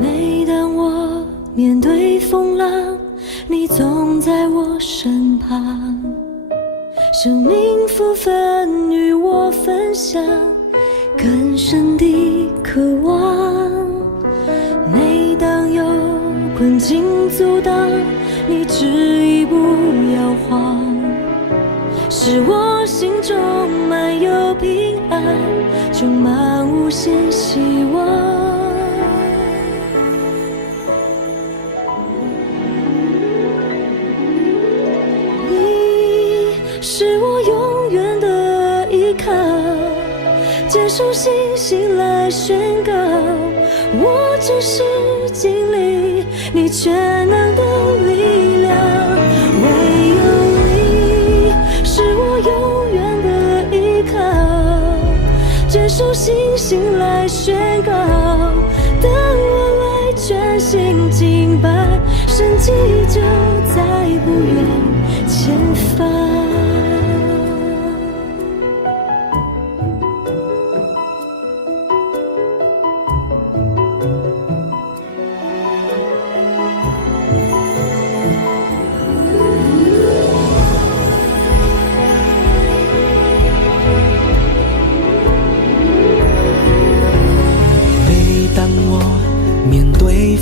每当我面对风浪，你总在我身旁，生命福分与我分享，更深的渴望。每当有困境阻挡，你执意不摇晃，使我心中满有平安，充满无限希望。是我永远的依靠，坚守信心来宣告，我真实经历你全能的力量。唯有你是我永远的依靠，坚守信心来宣告，当我来全心敬拜，神迹就在不远前方。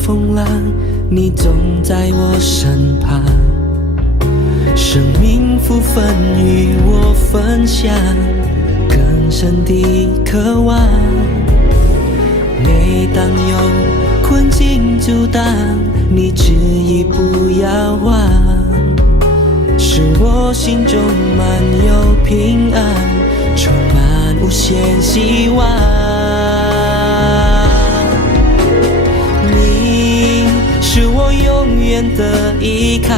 风浪，你总在我身旁，生命福分与我分享，更深的渴望。每当有困境阻挡，你执意不摇晃，使我心中满有平安，充满无限希望。是我永远的依靠，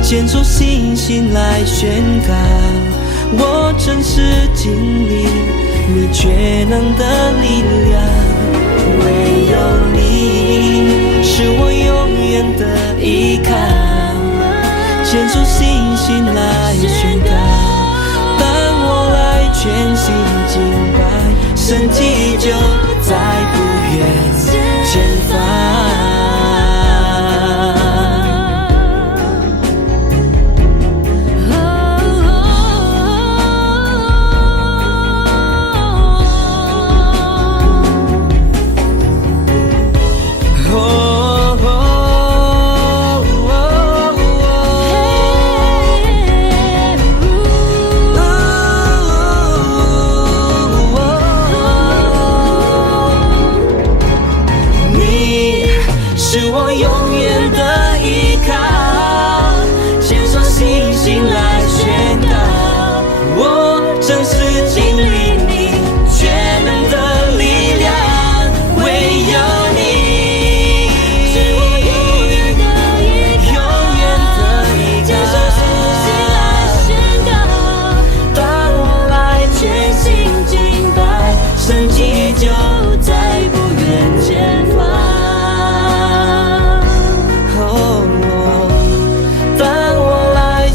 坚守信心来宣告，我真实经历你全能的力量。唯有你是我永远的依靠，坚守信心来宣告，当我来全心敬拜，神迹就在不远前方。是我永远的依靠，坚守信心来宣告，我真实经历你全能的力量。唯有你是我永远的依靠，坚守信心来宣告，当我来全心敬拜，神迹就在不远前方。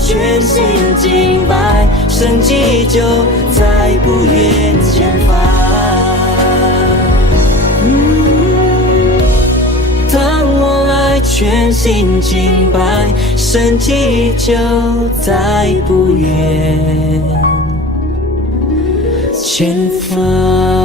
全心敬拜，神迹就在不远前方。当我来全心敬拜，神迹就在不远前方。